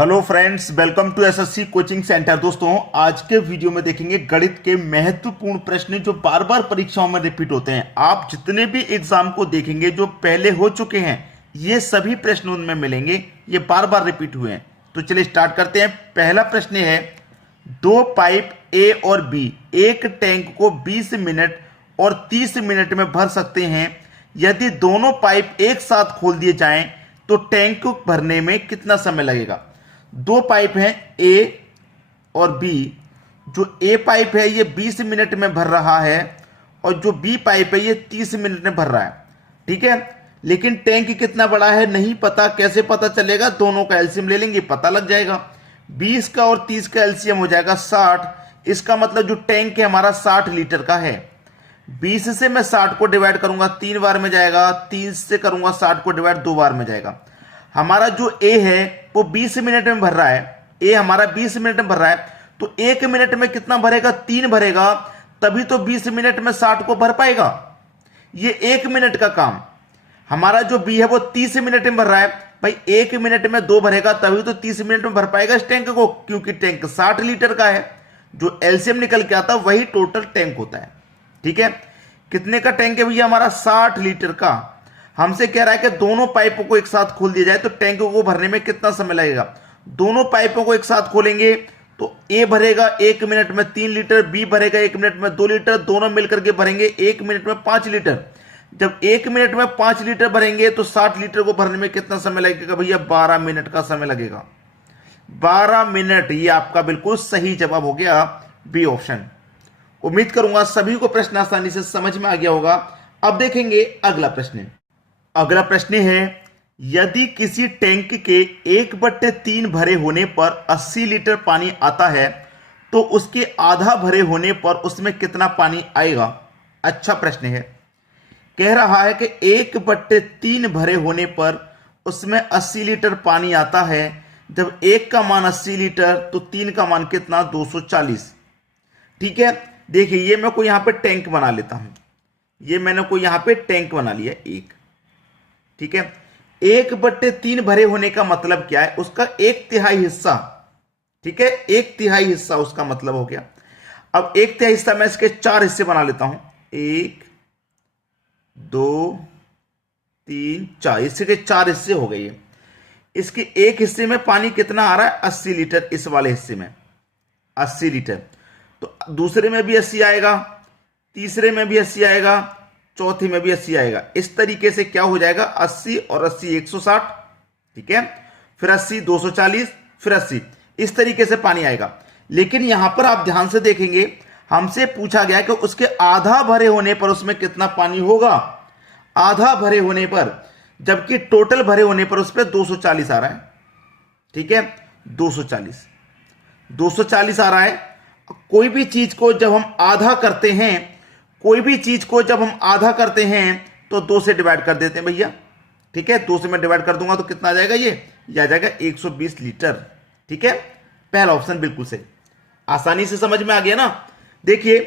Hello friends, welcome to SSC coaching centre. दोस्तों, आज के वीडियो में देखेंगे गणित के महत्वपूर्ण प्रश्न जो बार बार परीक्षाओं में रिपीट होते हैं। आप जितने भी एग्जाम को देखेंगे जो पहले हो चुके हैं, ये सभी प्रश्न उनमें मिलेंगे, ये बार बार रिपीट हुए हैं। तो चलिए स्टार्ट करते हैं। पहला प्रश्न है, दो पाइप ए और बी एक टैंक को 20 मिनट और 30 मिनट में भर सकते हैं। यदि दोनों पाइप एक साथ खोल दिए जाएं तो टैंक को भरने में कितना समय लगेगा। दो पाइप हैं ए और बी। जो ए पाइप है ये 20 मिनट में भर रहा है और जो बी पाइप है ये 30 मिनट में भर रहा है। ठीक है, लेकिन टैंक कितना बड़ा है नहीं पता। कैसे पता चलेगा? दोनों का एलसीएम ले लेंगे, पता लग जाएगा। 20 का और 30 का एलसीएम हो जाएगा 60। इसका मतलब जो टैंक है हमारा 60 लीटर का है। 20 से मैं 60 को डिवाइड करूंगा 3 बार में जाएगा, 30 से करूंगा 60 को डिवाइड 2 बार में जाएगा। हमारा जो ए है वो 20 मिनट में भर रहा है। ए हमारा 20 मिनट में भर रहा है, तो 1 मिनट में कितना भरेगा? 3 भरेगा, तभी तो 20 मिनट में 60 को भर पाएगा। ये 1 मिनट का काम। हमारा जो बी है वो 30 मिनट में भर रहा है। भाई 1 मिनट में 2 भरेगा, तभी तो 30 मिनट में भर पाएगा इस टैंक को, क्योंकि टैंक 60 लीटर का है। जो एलसीएम निकल के आता वही टोटल टैंक होता है। ठीक है, कितने का टैंक है भैया? हमारा 60 लीटर का। हमसे कह रहा है कि दोनों पाइपों को एक साथ खोल दिया जाए तो टैंक को भरने में कितना समय लगेगा। दोनों पाइपों को एक साथ खोलेंगे तो ए भरेगा 1 मिनट में 3 लीटर, बी भरेगा 1 मिनट में 2 लीटर, दोनों मिलकर के भरेंगे 1 मिनट में 5 लीटर। जब 1 मिनट में 5 लीटर भरेंगे तो 60 लीटर को भरने में कितना समय लगेगा भैया? 12 मिनट का समय लगेगा। 12 मिनट, ये आपका बिल्कुल सही जवाब हो गया, बी ऑप्शन। उम्मीद करूंगा सभी को प्रश्न आसानी से समझ में आ गया होगा। अब देखेंगे अगला प्रश्न। अगला प्रश्न है, यदि किसी टैंक के 1/3 भरे होने पर 80 लीटर पानी आता है तो उसके आधा भरे होने पर उसमें कितना पानी आएगा। अच्छा प्रश्न है। कह रहा है कि 1/3 भरे होने पर उसमें 80 लीटर पानी आता है। जब 1 का मान 80 लीटर तो 3 का मान कितना? 240। ठीक है, देखिए ये मैं कोई यहां पे टैंक बना लेता हूं। ये मैंने कोई यहां पे टैंक बना लिया एक। ठीक है, 1/3 भरे होने का मतलब क्या है? उसका 1/3 हिस्सा। ठीक है, 1/3 हिस्सा उसका मतलब हो गया। अब 1/3 हिस्सा मैं इसके 4 हिस्से बना लेता हूं। 1 2 3 4, इसके 4 हिस्से हो गए। इसके एक हिस्से में पानी कितना आ रहा है? 80 लीटर। इस वाले हिस्से में 80 लीटर, तो दूसरे में भी 80 आएगा, तीसरे में भी 80 आएगा, चौथी में भी 80 आएगा। इस तरीके से क्या हो जाएगा? 80 और 80 160। ठीक है, फिर 80 240, फिर 80, इस तरीके से पानी आएगा। लेकिन यहां पर आप ध्यान से देखेंगे, हमसे पूछा गया कि उसके आधा भरे होने पर उसमें कितना पानी होगा। आधा भरे होने पर, जबकि टोटल भरे होने पर उस पर 240 आ रहा है। ठीक है, 240 आ रहा है। कोई भी चीज को जब हम आधा करते हैं, कोई भी चीज को जब हम आधा करते हैं तो 2 से डिवाइड कर देते हैं भैया। ठीक है, 2 से मैं डिवाइड कर दूंगा तो कितना आ जाएगा? ये आ जाएगा 120 लीटर। ठीक है, पहला ऑप्शन बिल्कुल सही। आसानी से समझ में आ गया ना। देखिए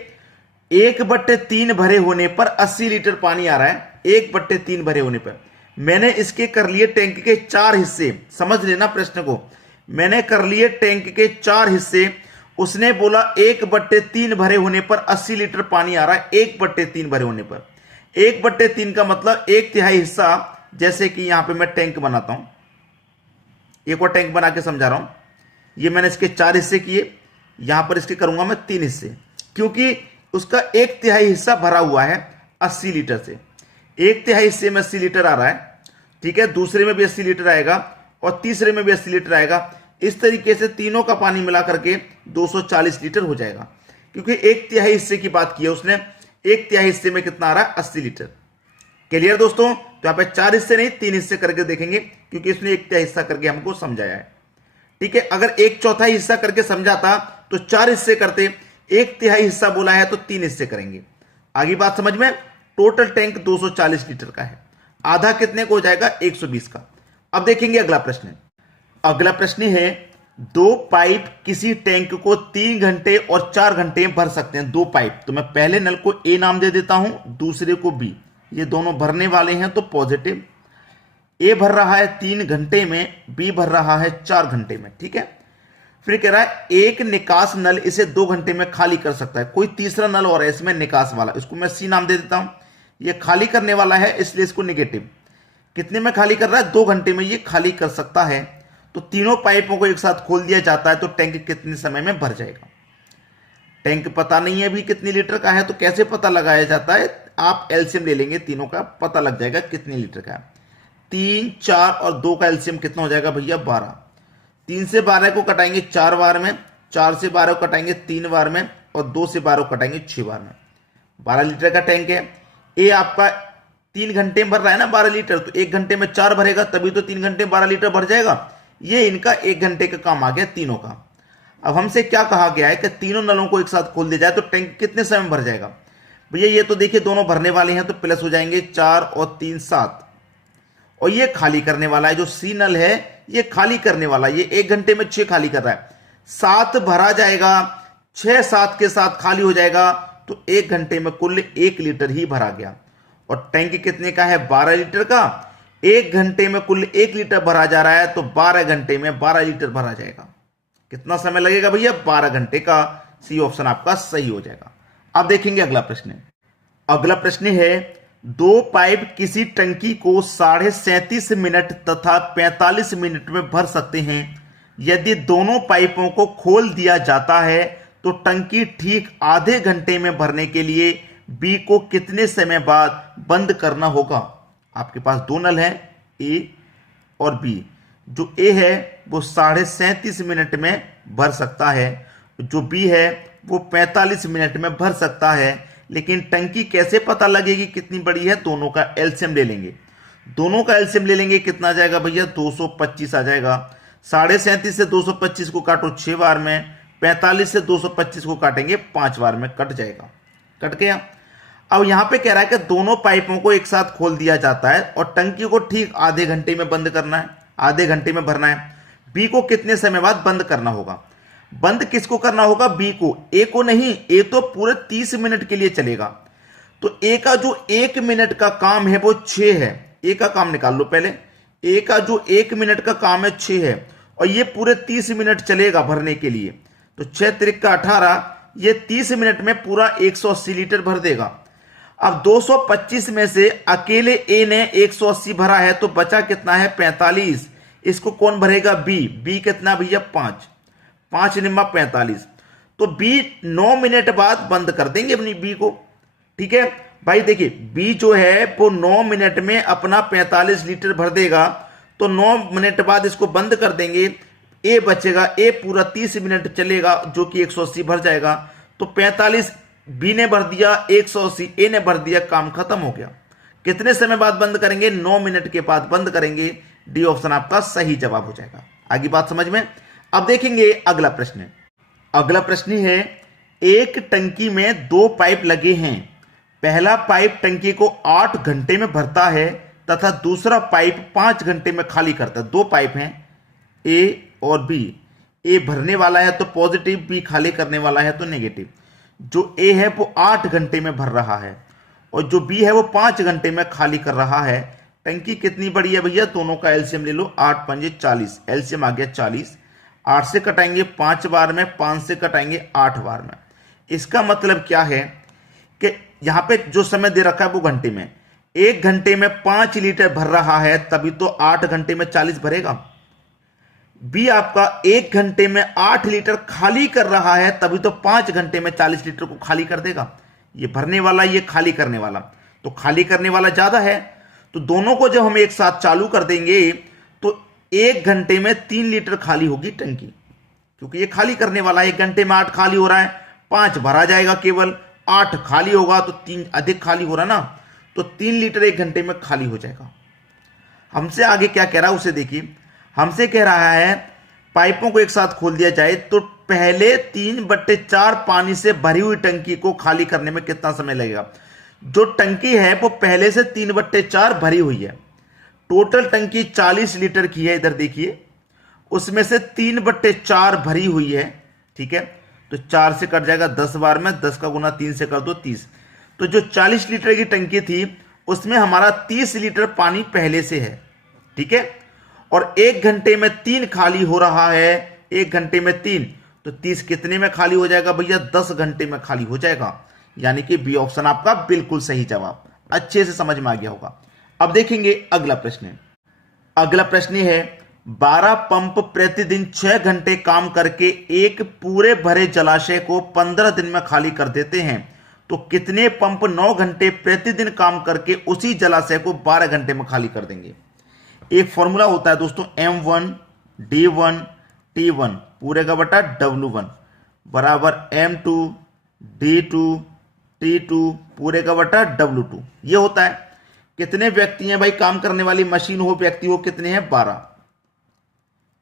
1/3 भरे होने पर 80 लीटर पानी आ रहा है। 1/3 भरे होने पर मैंने इसके कर लिए टैंक के 4 हिस्से। समझ लेना प्रश्न को, मैंने कर लिए टैंक के 4 हिस्से। उसने बोला 1/3 भरे होने पर 80 लीटर पानी आ रहा है। 1/3 भरे होने पर 1/3 का मतलब 1/3 हिस्सा। जैसे कि यहां पे मैं टैंक बनाता हूं, एक और टैंक बना के समझा रहा हूं। ये मैंने इसके 4 हिस्से किए, यहां पर इसके करूंगा मैं 3 हिस्से, क्योंकि उसका 1/3 हिस्सा भरा हुआ है 80 लीटर से। 1/3 हिस्से में 80 लीटर आ रहा है। ठीक है, दूसरे में भी 80 लीटर आएगा और तीसरे में भी 80 लीटर आएगा। इस तरीके से तीनों का पानी मिला करके 240 लीटर हो जाएगा, क्योंकि 1/3 हिस्से की बात की है उसने। 1/3 हिस्से में कितना आ रहा है? 80 लीटर। क्लियर दोस्तों? तो यहां पे 4 हिस्से नहीं 3 हिस्से करके देखेंगे, क्योंकि इसने 1/3 हिस्सा करके हमको समझाया है। ठीक है, अगर 1/4 हिस्सा करके समझाता तो 4 हिस्से करते। 1/3 हिस्सा बोला है तो 3 हिस्से करेंगे। आगे बात समझ में? टोटल टैंक 240 लीटर का है। आधा कितने को हो जाएगा? 120 का। अब देखेंगे अगला प्रश्न। अगला प्रश्न है, दो पाइप किसी टैंक को 3 घंटे और 4 घंटे में भर सकते हैं। दो पाइप, तो मैं पहले नल को ए नाम दे देता हूं, दूसरे को बी। ये दोनों भरने वाले हैं तो पॉजिटिव, ए भर रहा है 3 घंटे में, बी भर रहा है 4 घंटे में। ठीक है, फिर कह रहा है एक निकास नल इसे 2 घंटे में खाली कर सकता है। कोई तीसरा नल और है इसमें निकास वाला, इसको मैं सी नाम दे देता हूं। ये खाली करने वाला है इसलिए इसको नेगेटिव। कितने में खाली कर रहा है? 2 घंटे में ये खाली कर सकता है। तो तीनों पाइपों को एक साथ खोल दिया जाता है तो टैंक कितने समय में भर जाएगा? टैंक पता नहीं है अभी कितने लीटर का है, तो कैसे पता लगाया जाता है? आप एलसीएम ले लेंगे, तीनों का पता लग जाएगा कितने लीटर का है। 3, 4 और 2 का एलसीएम कितना हो जाएगा भैया? 12। 3 से 12 को कटाएंगे 4 बार में, 4 से 12 को कटाएंगे 3 बार में, और 2 से 12 को कटाएंगे 6 बार में। 12 लीटर का टैंक है। ये आपका 3 घंटे में भर रहा है ना 12 लीटर, तो 1 घंटे में 4 भरेगा, तभी तो 3 घंटे में 12 लीटर भर जाएगा। ये इनका 1 घंटे का काम आ गया तीनों का। अब हमसे क्या कहा गया है कि तीनों नलों को एक साथ खोल दिया जाए तो टैंक कितने समय में भर जाएगा? भैया ये तो देखिए दोनों भरने वाले हैं तो प्लस हो जाएंगे 4 और 3 7, और ये खाली करने वाला है जो सी नल है, ये खाली करने वाला, ये 1 घंटे में 6 खाली कर रहा है। 7 भरा जाएगा, 6 7 के साथ खाली हो जाएगा, तो 1 घंटे में कुल 1 लीटर ही भरा गया। और टैंक कितने का है? 12 लीटर का। 1 घंटे में कुल 1 लीटर भरा जा रहा है, तो 12 घंटे में 12 लीटर भरा जाएगा। कितना समय लगेगा भैया? 12 घंटे का। सी ऑप्शन आपका सही हो जाएगा। अब देखेंगे अगला प्रश्न। अगला प्रश्न है, 2 पाइप किसी टंकी को 37.5 मिनट तथा 45 मिनट में भर सकते हैं। यदि दोनों पाइपों को खोल दिया जाता है तो टंकी ठीक आधे घंटे में भरने के लिए बी को कितने समय बाद बंद करना होगा? आपके पास 2 नल हैं, ए और बी। जो ए है वो 37.5 मिनट में भर सकता है, जो बी है वो 45 मिनट में भर सकता है। लेकिन टंकी कैसे पता लगेगी कितनी बड़ी है? दोनों का एलसीएम ले लेंगे। दोनों का एलसीएम ले लेंगे, कितना आ जाएगा भैया? 225 आ जाएगा। 37.5 से 225 को काटो 6 बार में, 45 से 225 को काटेंगे 5 बार में, कट जाएगा। कट गया। अब यहां पे कह रहा है कि दोनों पाइपों को एक साथ खोल दिया जाता है और टंकी को ठीक आधे घंटे में बंद करना है, आधे घंटे में भरना है। बी को कितने समय बाद बंद करना होगा? बंद किसको करना होगा? बी को। ए को नहीं, ए तो पूरे 30 मिनट के लिए चलेगा। तो ए का जो 1 मिनट का काम है वो 6 है। ए का काम निकाल लो पहले। ए का जो 1 मिनट का काम है 6 है, और ये पूरे 30 मिनट चलेगा भरने के लिए। तो 6 तिरिक 18, ये 30 मिनट में पूरा 180 लीटर भर देगा। अब 225 में से अकेले ए ने 180 भरा है, तो बचा कितना है? 45। इसको कौन भरेगा? बी। बी कितना भैया? 5। 5 निम्मा 45। तो बी 9 मिनट बाद बंद कर देंगे अपनी बी को। ठीक है भाई, देखिए बी जो है वो 9 मिनट में अपना 45 लीटर भर देगा, तो 9 मिनट बाद इसको बंद कर देंगे। ए बचेगा, ए पूरा 30 मिनट चलेगा जो कि 180 भर जाएगा। तो 45 बी ने भर दिया, 180 ए ने भर दिया, काम खत्म हो गया। कितने समय बाद बंद करेंगे? 9 मिनट के बाद बंद करेंगे। डी ऑप्शन आपका सही जवाब हो जाएगा। आगे बात समझ में। अब देखेंगे अगला प्रश्न। अगला प्रश्न है, एक टंकी में 2 पाइप लगे हैं। पहला पाइप टंकी को 8 घंटे में भरता है तथा दूसरा पाइप 5 घंटे में खाली करता है। 2 पाइप हैं, ए और बी। ए भरने वाला है तो पॉजिटिव, बी खाली करने वाला है तो नेगेटिव। जो ए है वो 8 घंटे में भर रहा है और जो बी है वो 5 घंटे में खाली कर रहा है। टंकी कितनी बड़ी है भैया? दोनों का एलसीएम ले लो। 8 पंजे 40, एलसीएम आ गया 40। 8 से कटाएंगे 5 बार में, 5 से कटाएंगे 8 बार में। इसका मतलब क्या है कि यहां पे जो समय दे रखा है वो घंटे में। 1 घंटे में 5 लीटर भर रहा है, तभी तो 8 घंटे में 40 भरेगा। बी आपका 1 घंटे में 8 लीटर खाली कर रहा है, तभी तो 5 घंटे में 40 लीटर को खाली कर देगा। ये भरने वाला, ये खाली करने वाला, तो खाली करने वाला ज्यादा है। तो दोनों को जब हम एक साथ चालू कर देंगे तो 1 घंटे में 3 लीटर खाली होगी टंकी, क्योंकि ये खाली करने वाला है। 1 घंटे में 8 खाली हो रहा है, 5 भरा जाएगा केवल, 8 खाली होगा तो 3 अधिक खाली हो रहा ना, तो 3 लीटर 1 घंटे में खाली हो जाएगा। हमसे आगे क्या कह रहा है उसे देखिए। हमसे कह रहा है पाइपों को एक साथ खोल दिया जाए तो पहले 3/4 पानी से भरी हुई टंकी को खाली करने में कितना समय लगेगा? जो टंकी है वो पहले से 3/4 भरी हुई है। टोटल टंकी 40 लीटर की है, इधर देखिए, उसमें से 3/4 भरी हुई है। ठीक है, तो 4 से कट जाएगा 10 बार में, 10 का गुना 3 से कर दो 30। तो जो 40 लीटर की टंकी थी उसमें हमारा 30 लीटर पानी पहले से है। ठीक है, और 1 घंटे में 3 खाली हो रहा है, 1 घंटे में 3, तो 30 कितने में खाली हो जाएगा भैया? 10 घंटे में खाली हो जाएगा। यानी कि बी ऑप्शन आपका बिल्कुल सही जवाब। अच्छे से समझ में आ गया होगा। अब देखेंगे अगला प्रश्न। अगला प्रश्न है 12 पंप प्रतिदिन 6 घंटे काम करके एक पूरे भरे जलाशय को 15 दिन में खाली कर देते हैं, तो कितने पंप 9 घंटे प्रतिदिन काम करके उसी जलाशय को 12 घंटे में खाली कर देंगे? एक फॉर्मूला होता है दोस्तों, M1 D1 T1 पूरे का बटा W1 बराबर M2 D2 T2 पूरे का बटा W2। ये होता है। कितने व्यक्ति हैं भाई काम करने वाली मशीन हो, व्यक्ति हो, कितने हैं? 12।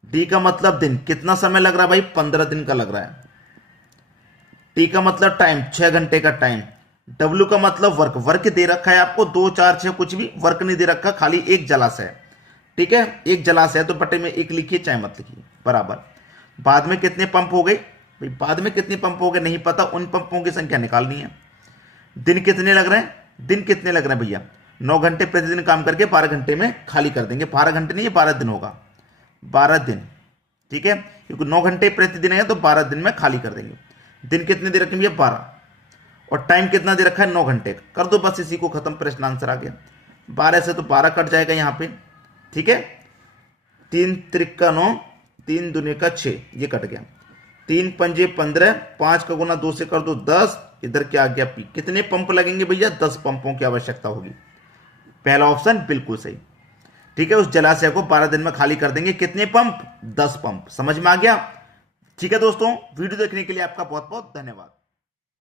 डी का मतलब दिन, कितना समय लग रहा है भाई? 15 दिन का लग रहा है। टी का मतलब टाइम, 6 घंटे का टाइम। डब्ल्यू का मतलब वर्क, वर्क दे रखा है आपको 2 4 6 कुछ भी वर्क नहीं दे रखा, खाली एक जलाशय। ठीक है, एक जलाशय तो बटे में 1 लिखिए चाहे मत लिखिए बराबर। बाद में कितने पंप हो गए भाई? बाद में कितने पंप हो गए नहीं पता, उन पंपों की संख्या निकालनी है। दिन कितने लग रहे हैं? दिन कितने लग रहे हैं भैया? 9 घंटे प्रतिदिन काम करके 12 घंटे में खाली कर देंगे। 12 घंटे नहीं, ये 12 दिन होगा, 12 दिन। ठीक है, क्योंकि 9 घंटे प्रतिदिन है तो 12 दिन में खाली कर देंगे। दिन कितने दे रखे भैया? 12। और टाइम कितना दे रखा है? 9 घंटे। कर दो बस, इसी को खत्म, प्रश्न आंसर आ गया। 12 से तो 12 कट जाएगा यहाँ पे। ठीक है, 3 त्रिका 9, 3 दूने का 6, ये कट गया। 3 पंजे 15, 5 का गुना 2 से कर दो 10, इधर क्या आ गया? पी। कितने पंप लगेंगे भैया? 10 पंपों की आवश्यकता होगी। पहला ऑप्शन बिल्कुल सही। ठीक है, उस जलाशय को 12 दिन में खाली कर देंगे। कितने पंप? 10 पंप। समझ में आ गया? ठीक है दोस्तों, वीडियो देखने के लिए आपका बहुत बहुत धन्यवाद।